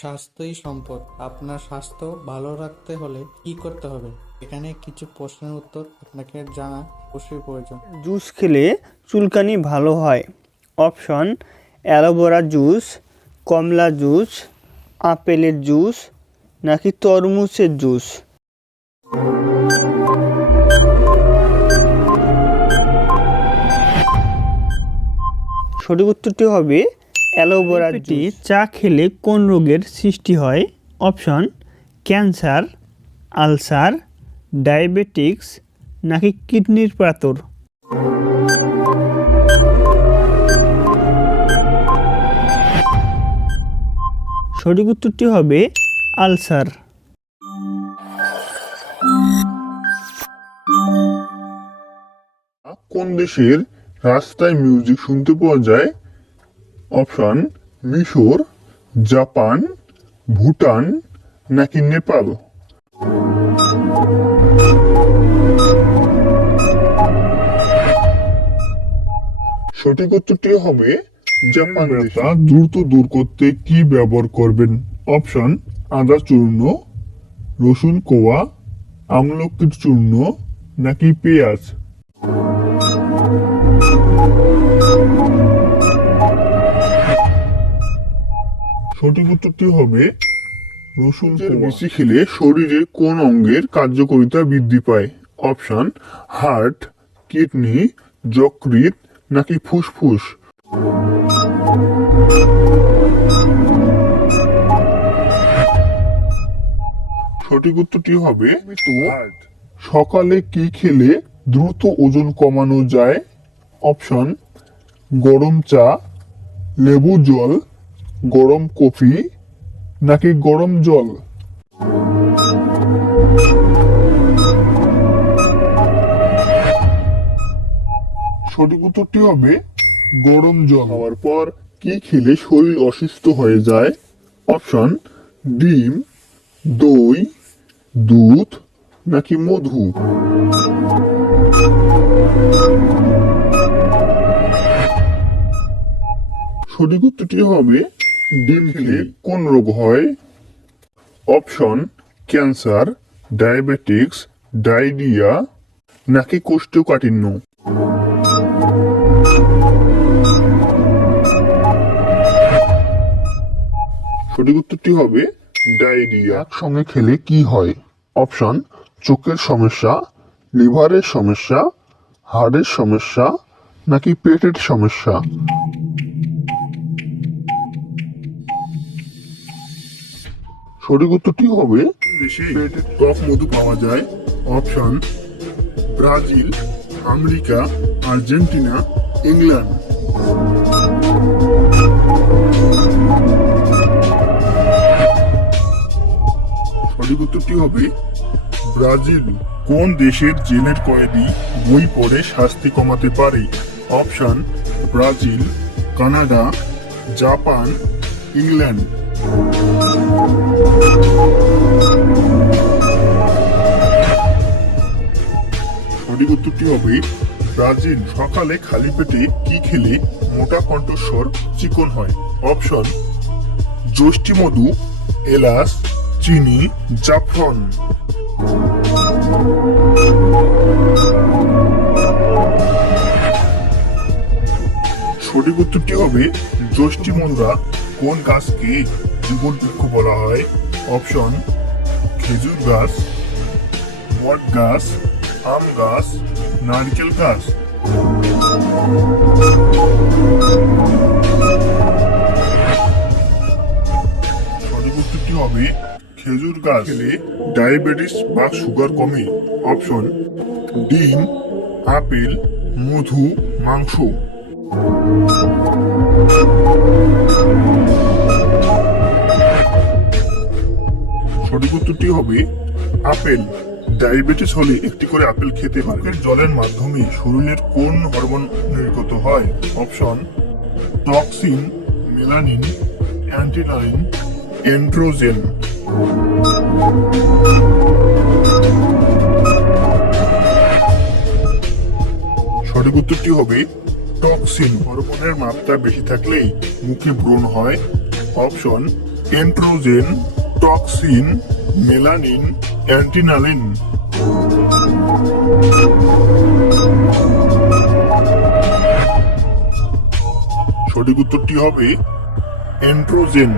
স্বাস্থ্যই সম্পদ। আপনার স্বাস্থ্য ভালো রাখতে হলে কি করতে হবে? এখানে কিছু প্রশ্নের উত্তর আপনাকে জানা অবশ্যই প্রয়োজন। জুস খেলে চুলকানি ভালো হয়। অপশন: অ্যালোভেরা জুস, কমলা জুস, আপেলের জুস নাকি তরমুজের জুস। সঠিক উত্তরটি হবে অ্যালোভেরা জুস। চা খেলে কোন রোগের সৃষ্টি হয়? অপশন: ক্যান্সার, আলসার, ডায়াবেটিক্স নাকি কিডনির পাথর। সঠিক উত্তরটি হবে আলসার। কোন দেশের রাস্তায় মিউজিক শুনতে পাওয়া যায়? অপশন: মিশর, জাপান, ভুটান নাকি নেপাল। সঠিক উত্তরটি হবে জাপান। ব্যথা দ্রুত দূর করতে কি ব্যবহার করবেন? অপশন: আদা চূর্ণ, রসুন কোয়া, আমলকির চূর্ণ নাকি পেঁয়াজ। সঠিক উত্তরটি হবে রসুন বেশি খেলে শরীরের কোন অঙ্গের কার্যকারিতা বৃদ্ধি পায়? অপশন: হার্ট, কিডনি, যকৃৎ নাকি ফুসফুস। সঠিক উত্তরটি হবে হার্ট। সকালে কি খেলে দ্রুত ওজন কমানো যায়? অপশন: গরম চা, লেবু জল, গরম কফি নাকি গরম জল। সঠিক উত্তরটি হবে গরম জল। খাওয়ার পর কি খেলে শরীর অসুস্থ হয়ে যায়? অপশন: ডিম, দই, দুধ নাকি মধু। সঠিক উত্তরটি হবে ডিম খেলে কোন রোগ হয়? অপশন: ক্যান্সার, ডায়াবেটিক্স, ডায়রিয়া নাকি কোষ্ঠকাঠিন্য। সঠিক উত্তরটি হবে ডায়রিয়া। একসঙ্গে খেলে কি হয়? অপশন: চোখের সমস্যা, লিভারের সমস্যা, হাড়ের সমস্যা নাকি পেটের সমস্যা। সঠিক উত্তরটি হবে পেটের টক মধু পাওয়া যায়। Option: Brazil, America, Argentina, England. সঠিক উত্তরটি হবে ব্রাজিল। কোন দেশের জেলের কয়েদি বই পড়ে শাস্তি কমাতে পারে? Option: Brazil, Canada, Japan, England. সঠিক উত্তরটি হবে ব্রাজিল। সকালে খালি পেটে কি খেলে মোটা কণ্ঠস্বর চিকন হয়? অপশন: যষ্টি মধু, এলাচ, চিনি, জাফরান। সঠিক উত্তরটি হবে যষ্টি মধুরা। কোন গাছকে জীবন বৃক্ষ বলা হয়? অপশন: খেজুর গাছ, বট গাছ, আম গাছ, নারকেল গাছ। সঠিক উত্তরটি হবে খেজুর গাছ। খেলে ডায়াবেটিস বা সুগার কমে? অপশন: ডিম, আপেল, মধু, মাংস। সঠিক উত্তরটি হবে আপেল। ডায়াবেটিস হলে একটি করে আপেল খেতে হবে। জলের মাধ্যমে শরীরের কোন হরমোন নির্গত হয়? অপশন: টক্সিন, মেলানিন, অ্যান্টিনাইন, এন্ড্রোজেন। সঠিক উত্তরটি হবে টক্সিন। হরমোনের মাত্রা বেশি থাকলেই মুখে ব্রণ হয়। অপশন: এন্ড্রোজেন, টক্সিন, মেলানিন, অ্যান্টিনালিন। সঠিক উত্তরটি হবে এন্ড্রোজেন।